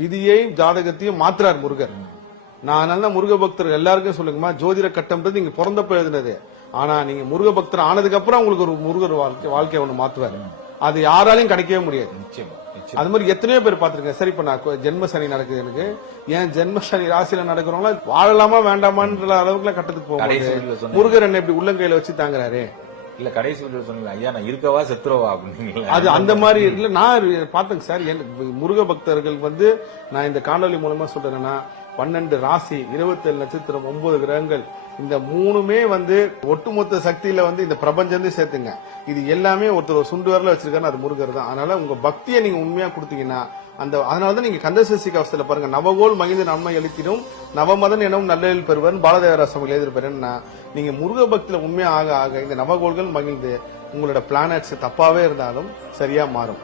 விதியை ஜாதகத்தையும் மாத்துறார் முருகர். நான் அதனால முருக பக்தர்கள் எல்லாருக்கும் சொல்லுங்கம்மா, ஜோதிட கட்டம்ன்றது நீங்க பிறந்தப்ப எழுதினது. ஆனா நீங்க முருக பக்தர் ஆனதுக்கு அப்புறம் உங்களுக்கு ஒரு முருகர் வாழ்க்கை ஒண்ணு மாத்துவாரு. அது யாராலையும் கிடைக்கவே முடியாது. அது மாதிரி எத்தனையோ பேர் பாத்துருக்கேன். சரி, இப்ப நான் ஜென்ம சனி நடக்குது, எனக்கு ஏன் ஜென்ம சனி ராசியில நடக்கிறவங்களா வாழலாமா வேண்டாமான்ற அளவுக்கு கட்டத்துக்கு போகும்போது முருகர் என்ன இப்படி உள்ளங்கையில வச்சு தாங்குறாரு. இல்ல கடைசி சொன்னீங்க ஐயா நான் இருக்கவா செத்துறவா அப்படின்னு. அது அந்த மாதிரி இல்ல. நான் பாத்தேங்க சார், முருக பக்தர்கள் நான் இந்த காணொலி மூலமா சொல்றேன்னா 12 ராசி 27 நட்சத்திரம் 9 கிரகங்கள் இந்த மூணுமே ஒட்டுமொத்த சக்தியில இந்த பிரபஞ்சம் சேர்த்துங்க. இது எல்லாமே ஒருத்தர் சுண்டு வரல வச்சிருக்காரு, அது முருகர் தான். அதனால உங்க பக்தியை நீங்க உண்மையா கொடுத்தீங்கன்னா அதனாலதான் நீங்க கந்தசஷ்டி கவசத்துல பாருங்க, நவகோல் மகிழ்ந்து நன்மை அளித்திடும் நவமதன் எனவும் நல்லெழில் பெறுவர் பாலதேவராசம் எழுதிருப்பேன்னா, நீங்க முருக பக்தியில உண்மையா ஆக ஆக இந்த நவகோள்கள் மகிழ்ந்து உங்களோட பிளானட்ஸ் தப்பாவே இருந்தாலும் சரியா மாறும்.